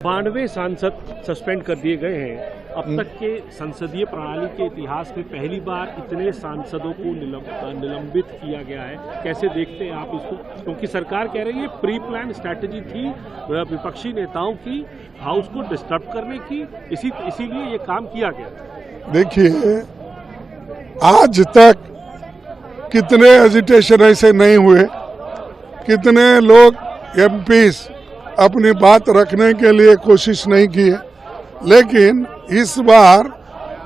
92 सांसद सस्पेंड कर दिए गए हैं। अब तक के संसदीय प्रणाली के इतिहास में पहली बार इतने सांसदों को निलंबित किया गया है। कैसे देखते हैं आप इसको? क्योंकि सरकार कह रही है प्री प्लान स्ट्रैटेजी थी विपक्षी नेताओं की हाउस को डिस्टर्ब करने की, इसीलिए ये काम किया गया। देखिए, आज तक कितने एजिटेशन ऐसे नहीं हुए, कितने लोग एमपीज अपनी बात रखने के लिए कोशिश नहीं की है, लेकिन इस बार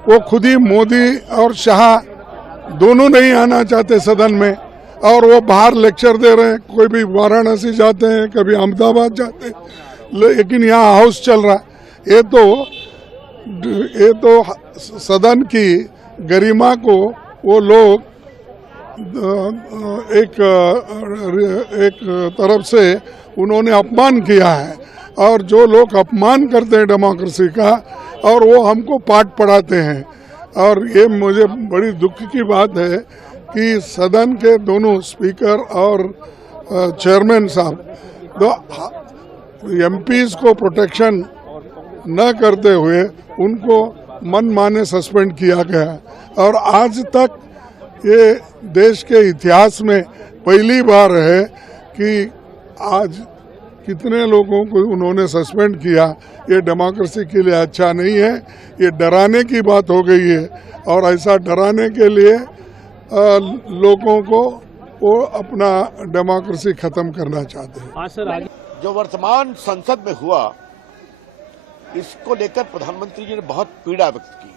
वो खुद ही मोदी और शाह दोनों नहीं आना चाहते सदन में, और वो बाहर लेक्चर दे रहे हैं। कोई भी वाराणसी जाते हैं, कभी अहमदाबाद जाते हैं, लेकिन यहाँ हाउस चल रहा है। ये तो सदन की गरिमा को वो लोग एक तरफ से उन्होंने अपमान किया है, और जो लोग अपमान करते हैं डेमोक्रेसी का, और वो हमको पाठ पढ़ाते हैं। और ये मुझे बड़ी दुख की बात है कि सदन के दोनों स्पीकर और चेयरमैन साहब एमपीज को प्रोटेक्शन न करते हुए उनको मनमाने सस्पेंड किया गया। और आज तक ये देश के इतिहास में पहली बार है कि आज कितने लोगों को उन्होंने सस्पेंड किया। ये डेमोक्रेसी के लिए अच्छा नहीं है, ये डराने की बात हो गई है, और ऐसा डराने के लिए लोगों को वो अपना डेमोक्रेसी खत्म करना चाहते हैं। जो वर्तमान संसद में हुआ, इसको लेकर प्रधानमंत्री जी ने बहुत पीड़ा व्यक्त की।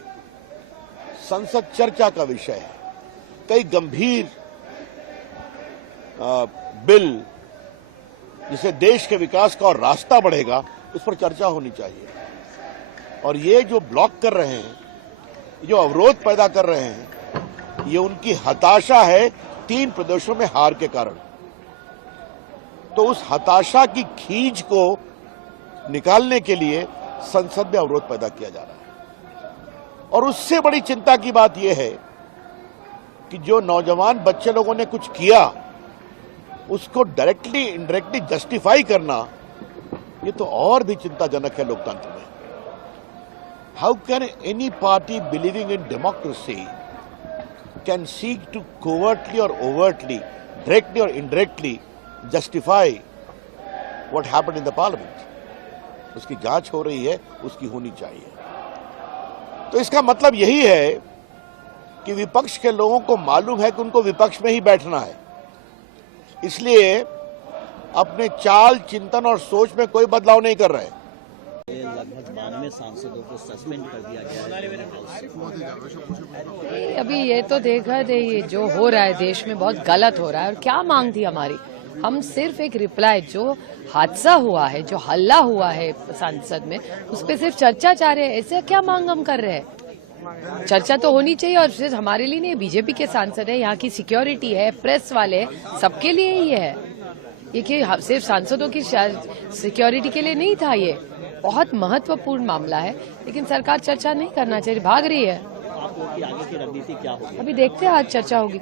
संसद चर्चा का विषय है। कई गंभीर बिल जिसे देश के विकास का और रास्ता बढ़ेगा, उस पर चर्चा होनी चाहिए। और ये जो ब्लॉक कर रहे हैं, जो अवरोध पैदा कर रहे हैं, ये उनकी हताशा है 3 प्रदेशों में हार के कारण। तो उस हताशा की खींच को निकालने के लिए संसद में अवरोध पैदा किया जा रहा है। और उससे बड़ी चिंता की बात यह है कि जो नौजवान बच्चे लोगों ने कुछ किया, उसको डायरेक्टली इनडायरेक्टली जस्टिफाई करना, ये तो और भी चिंताजनक है लोकतंत्र में। How can any party believing in democracy can seek to covertly और ओवर्टली, डायरेक्टली और indirectly justify what happened in the parliament? उसकी जांच हो रही है, उसकी होनी चाहिए। तो इसका मतलब यही है कि विपक्ष के लोगों को मालूम है कि उनको विपक्ष में ही बैठना है, इसलिए अपने चाल, चिंतन और सोच में कोई बदलाव नहीं कर रहे। लगभग 92 सांसदों को सस्पेंड कर दिया गया है। अभी ये तो देखा जाइए, जो हो रहा है देश में बहुत गलत हो रहा है। और क्या मांग थी हमारी? हम सिर्फ एक रिप्लाई, जो हादसा हुआ है, जो हल्ला हुआ है संसद में, उस पर सिर्फ चर्चा चाह रहे हैं। ऐसे क्या मांग हम कर रहे हैं? चर्चा तो होनी चाहिए। और सिर्फ हमारे लिए नहीं, बीजेपी के सांसद है, यहाँ की सिक्योरिटी है, प्रेस वाले, सबके लिए ही है ये। कि सिर्फ सांसदों की सिक्योरिटी के लिए नहीं था, ये बहुत महत्वपूर्ण मामला है। लेकिन सरकार चर्चा नहीं करना चाहिए, भाग रही है। आपको आगे की रणनीति क्या होगी? अभी देखते हैं, आज चर्चा होगी।